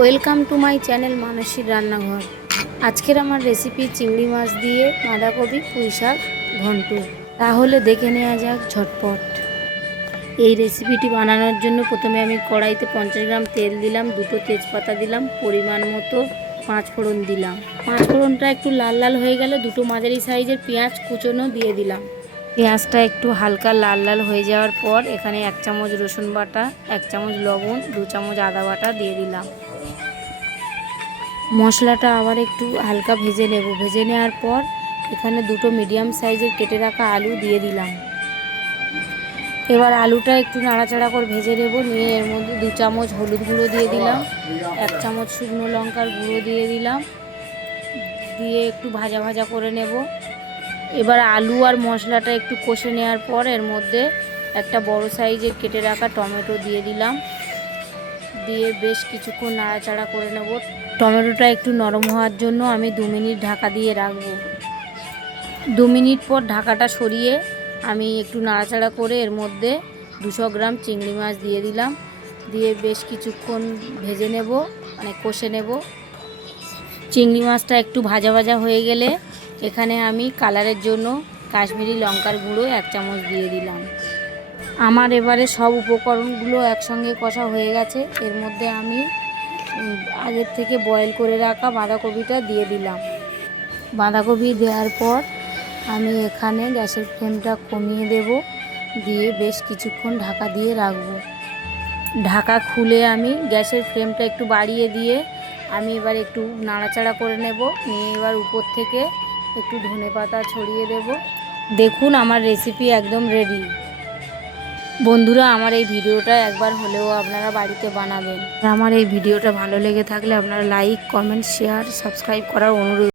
Welcome to my channel মানসীর রান্নাঘর। আজকের আমার রেসিপি চিংড়ি মাছ দিয়ে বাঁধাকপি পুঁই শাক ঘন্ট। তাহলে দেখে নেওয়া যাক ঝটপট। এই রেসিপিটি বানানোর জন্য প্রথমে আমি কড়াইতে 50 গ্রাম তেল দিলাম, দুটো তেজপাতা দিলাম, পরিমাণ মতো 5 ফোড়ন দিলাম। 5 ফোড়নটা একটু লাল লাল হয়ে গেলে দুটো মাঝারি সাইজের পেঁয়াজ কুচনো দিয়ে দিলাম। পেঁয়াজটা একটু হালকা লাল লাল হয়ে যাওয়ার পর এখানে 1 চামচ রসুন বাটা, 1 চামচ লবণ, 2 চামচ আদা বাটা দিয়ে দিলাম। মশলাটা আবার একটু হালকা ভেজে নেব। ভেজে নেওয়ার পর এখানে দুটো মিডিয়াম সাইজের কেটে রাখা আলু দিয়ে দিলাম। এবার আলুটা একটু নাড়াচাড়া করে ভেজে নেব। নিয়ে এর মধ্যে 2 চামচ হলুদ গুঁড়ো দিয়ে দিলাম, 1 চামচ শুকনো লঙ্কার গুঁড়ো দিয়ে দিলাম, দিয়ে একটু ভাজা ভাজা করে নেব। এবার আলু আর মশলাটা একটু কষে নেওয়ার পর এর মধ্যে একটা বড় সাইজের কেটে রাখা টমেটো দিয়ে দিলাম। দিয়ে বেশ কিছুক্ষণ নাড়াচাড়া করে নেব। টমেটোটা একটু নরম হওয়ার জন্য আমি 2 মিনিট ঢাকা দিয়ে রাখব। 2 মিনিট পর ঢাকাটা সরিয়ে আমি একটু নাড়াচাড়া করে এর মধ্যে 200 গ্রাম চিংড়ি মাছ দিয়ে দিলাম। দিয়ে বেশ কিছুক্ষণ ভেজে নেব, মানে কষে নেব। চিংড়ি মাছটা একটু ভাজা ভাজা হয়ে গেলে এখানে আমি কালারের জন্য কাশ্মীরি লঙ্কার গুঁড়ো 1 চামচ দিয়ে দিলাম। আমার এবারে সব উপকরণগুলো একসঙ্গে কষা হয়ে গেছে। এর মধ্যে আমি আগের থেকে বয়েল করে রাখা বাঁধাকপিটা দিয়ে দিলাম। বাঁধাকপি দেওয়ার পর আমি এখানে গ্যাসের ফ্লেমটা কমিয়ে দেব, দিয়ে বেশ কিছুক্ষণ ঢাকা দিয়ে রাখব। ঢাকা খুলে আমি গ্যাসের ফ্লেমটা একটু বাড়িয়ে দিয়ে আমি এবার একটু নাড়াচাড়া করে নেব। নিয়ে এবার উপর থেকে একটু ধনেপাতা ছড়িয়ে দেব। দেখুন আমার রেসিপি একদম রেডি। বন্ধুরা, আমার এই ভিডিওটা একবার হলেও আপনারা বাড়িতে বানাবেন। আমার এই ভিডিওটা ভালো লেগে থাকলে আপনারা লাইক, কমেন্ট, শেয়ার, সাবস্ক্রাইব করার অনুরোধ।